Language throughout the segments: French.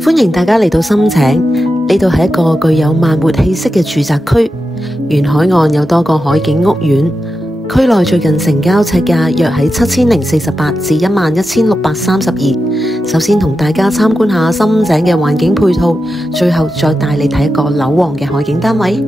歡迎大家嚟到深井，呢度係一個具有慢活氣息嘅住宅區。沿海岸有多個海景屋苑，區內最近成交尺價約喺7048至11632。首先同大家參觀下深井嘅環境配套，最後再帶你睇一個樓王嘅海景單位。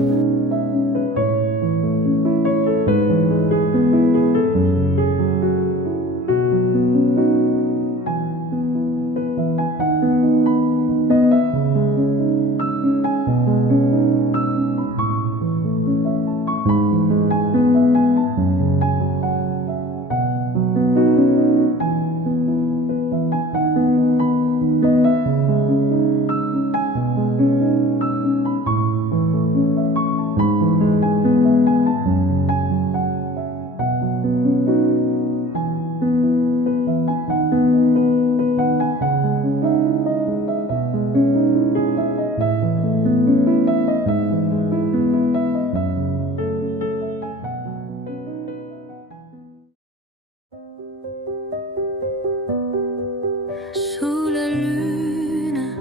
Sous la lune,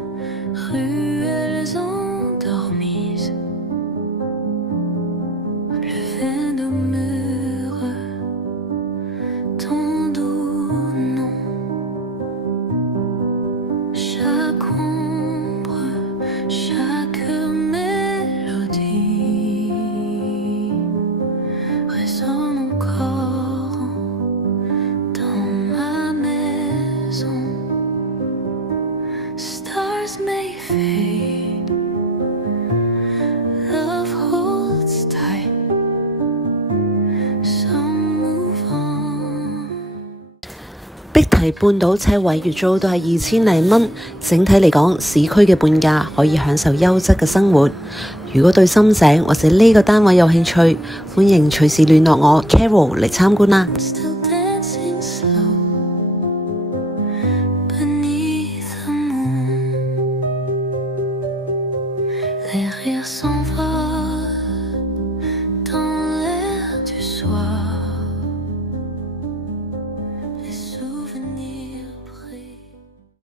ruelles endormies, le vent demeure ton doux nom. Chaque ombre, chaque mélodie résonne encore dans ma maison. Stars may fade, love holds tight, some move on. 碧堤半島車位月租都係2000零蚊，整體嚟講，市區嘅半價可以享受優質嘅生活。如果對深井或者呢個單位有興趣，歡迎隨時聯絡我 Carol 嚟參觀啦。